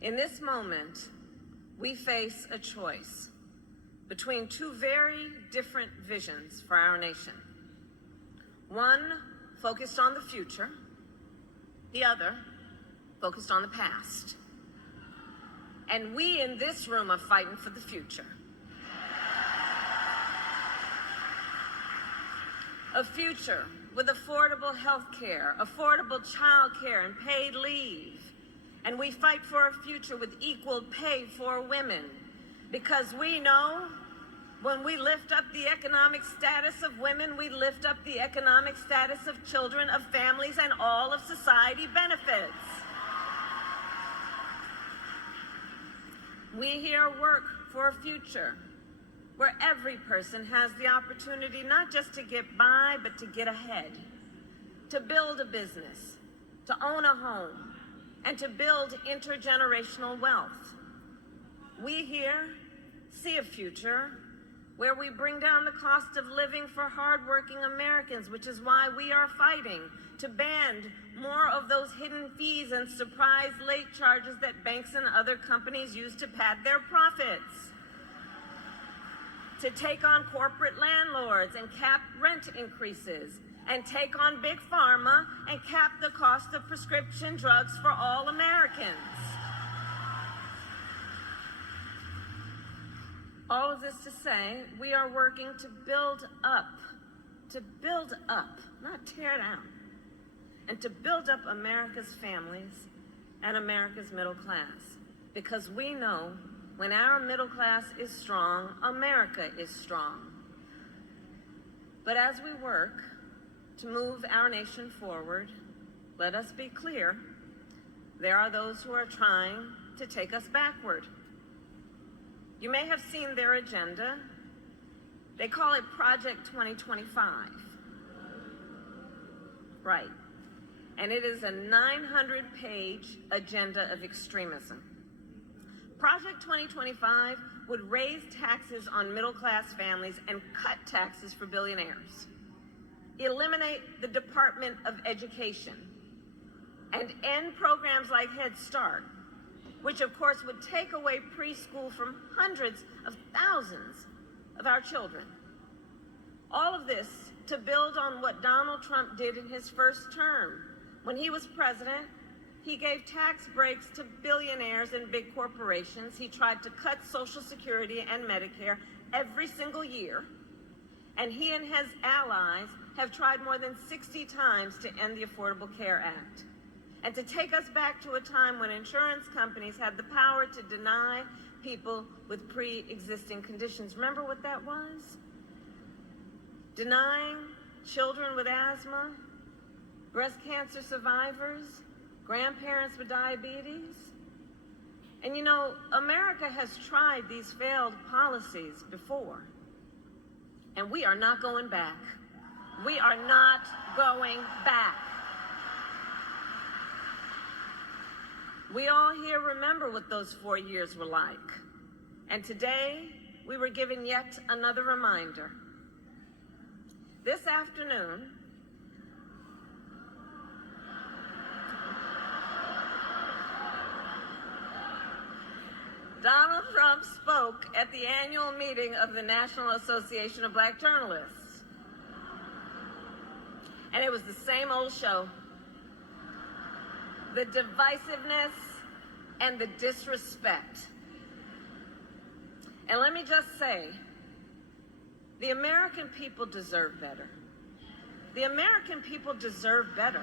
In this moment, we face a choice between two very different visions for our nation. One focused on the future, the other focused on the past. And we in this room are fighting for the future. A future with affordable health care, affordable child care, and paid leave. And we fight for a future with equal pay for women, because we know when we lift up the economic status of women, we lift up the economic status of children, of families, and all of society benefits. We here work for a future where every person has the opportunity not just to get by, but to get ahead, to build a business, to own a home, and to build intergenerational wealth. We here see a future where we bring down the cost of living for hardworking Americans, which is why we are fighting to ban more of those hidden fees and surprise late charges that banks and other companies use to pad their profits, to take on corporate landlords and cap rent increases, and take on big pharma and cap the cost of prescription drugs for all Americans. All of this to say, we are working to build up, not tear down, and to build up America's families and America's middle class. Because we know when our middle class is strong, America is strong. But as we work to move our nation forward, let us be clear, there are those who are trying to take us backward. You may have seen their agenda. They call it Project 2025. Right. And it is a 900-page agenda of extremism. Project 2025 would raise taxes on middle-class families and cut taxes for billionaires, eliminate the Department of Education, and end programs like Head Start, which of course would take away preschool from hundreds of thousands of our children. All of this to build on what Donald Trump did in his first term. When he was president, he gave tax breaks to billionaires and big corporations. He tried to cut Social Security and Medicare every single year. And he and his allies have tried more than 60 times to end the Affordable Care Act, and to take us back to a time when insurance companies had the power to deny people with pre-existing conditions. Remember what that was? Denying children with asthma, breast cancer survivors, grandparents with diabetes. And you know, America has tried these failed policies before, and we are not going back. We are not going back. We all here remember what those 4 years were like. And today, we were given yet another reminder. This afternoon, Donald Trump spoke at the annual meeting of the National Association of Black Journalists. And it was the same old show. The divisiveness and the disrespect. And let me just say, the American people deserve better. The American people deserve better.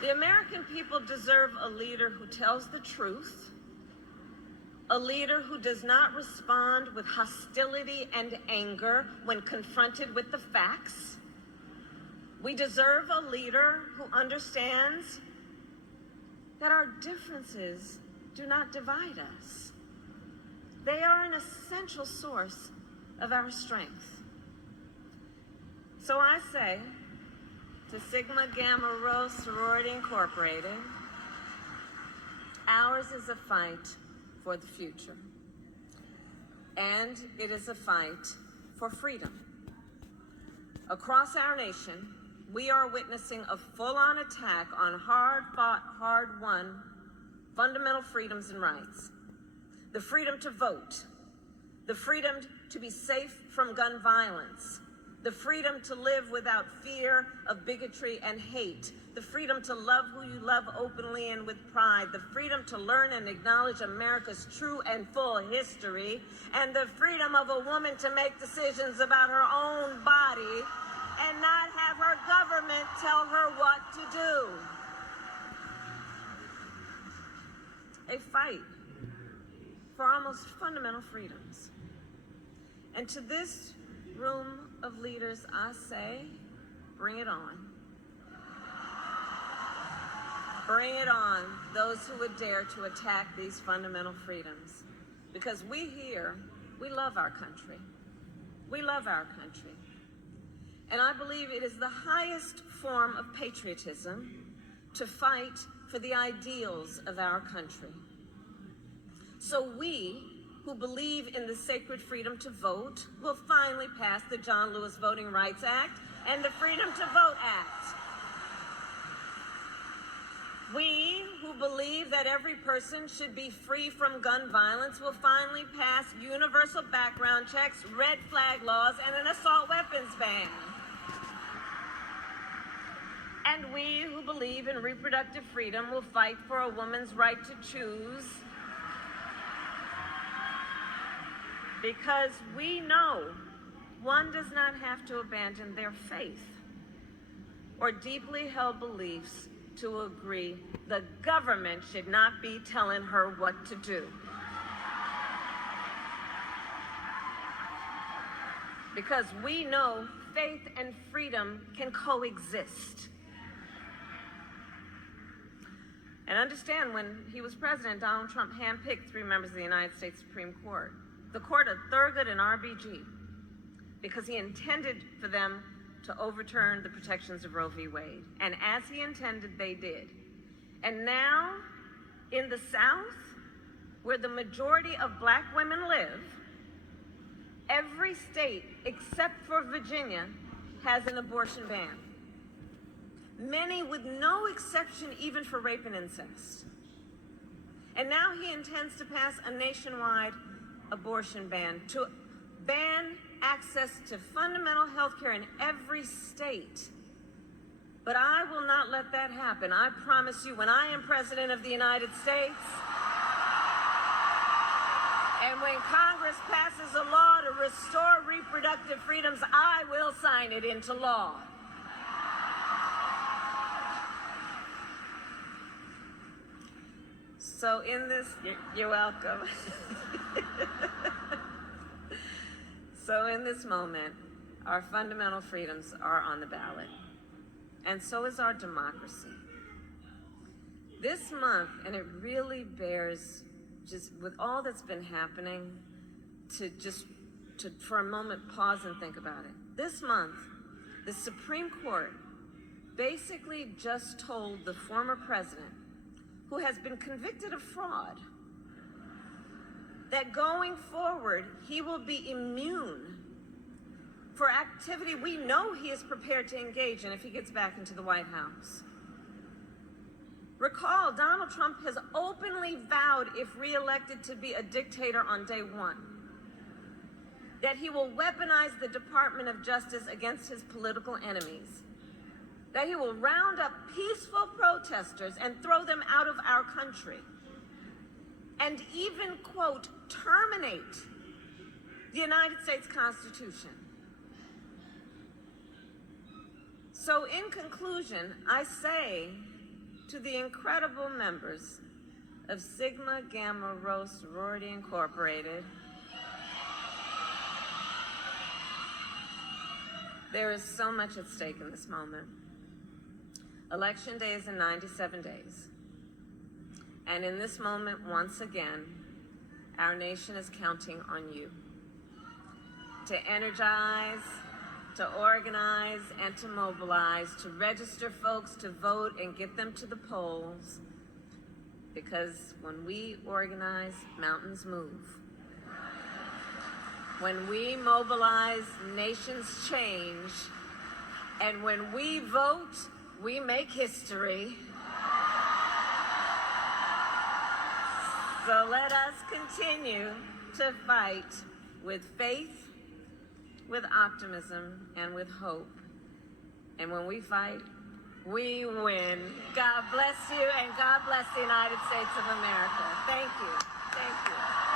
The American people deserve a leader who tells the truth, a leader who does not respond with hostility and anger when confronted with the facts. We deserve a leader who understands that our differences do not divide us. They are an essential source of our strength. So I say to Sigma Gamma Rho Sorority Incorporated, ours is a fight for the future. And it is a fight for freedom. Across our nation, we are witnessing a full-on attack on hard-fought, hard-won fundamental freedoms and rights. The freedom to vote, the freedom to be safe from gun violence, the freedom to live without fear of bigotry and hate, the freedom to love who you love openly and with pride, the freedom to learn and acknowledge America's true and full history, and the freedom of a woman to make decisions about her own body and not have her government tell her what to do. A fight for our most fundamental freedoms. And to this room of leaders, I say, bring it on. Bring it on, those who would dare to attack these fundamental freedoms. Because we here, we love our country. We love our country. And I believe it is the highest form of patriotism to fight for the ideals of our country. So we, who believe in the sacred freedom to vote, will finally pass the John Lewis Voting Rights Act and the Freedom to Vote Act. We, who believe that every person should be free from gun violence, will finally pass universal background checks, red flag laws, and an assault weapons ban. And we, who believe in reproductive freedom, will fight for a woman's right to choose, because we know one does not have to abandon their faith or deeply held beliefs to agree the government should not be telling her what to do. Because we know faith and freedom can coexist. And understand, when he was president, Donald Trump handpicked 3 members of the United States Supreme Court, the court of Thurgood and RBG, because he intended for them to overturn the protections of Roe v. Wade. And as he intended, they did. And now, in the South, where the majority of black women live, every state except for Virginia has an abortion ban. Many with no exception even for rape and incest. And now he intends to pass a nationwide abortion ban, to ban access to fundamental health care in every state. But I will not let that happen. I promise you, when I am President of the United States, and when Congress passes a law to restore reproductive freedoms, I will sign it into law. So in this, you're welcome. So in this moment, our fundamental freedoms are on the ballot, and so is our democracy. This month, and it really bears, just with all that's been happening, to for a moment pause and think about it. This month, the Supreme Court basically just told the former president, who has been convicted of fraud, that going forward, he will be immune for activity we know he is prepared to engage in if he gets back into the White House. Recall, Donald Trump has openly vowed, if reelected, to be a dictator on day one, that he will weaponize the Department of Justice against his political enemies, that he will round up peaceful protesters and throw them out of our country, and even, quote, terminate the United States Constitution. So in conclusion, I say to the incredible members of Sigma Gamma Rho Sorority Incorporated, there is so much at stake in this moment. Election day is in 97 days. And in this moment, once again, our nation is counting on you to energize, to organize, and to mobilize, to register folks to vote and get them to the polls. Because when we organize, mountains move. When we mobilize, nations change. And when we vote, we make history. So let us continue to fight with faith, with optimism, and with hope. And when we fight, we win. God bless you, and God bless the United States of America. Thank you. Thank you.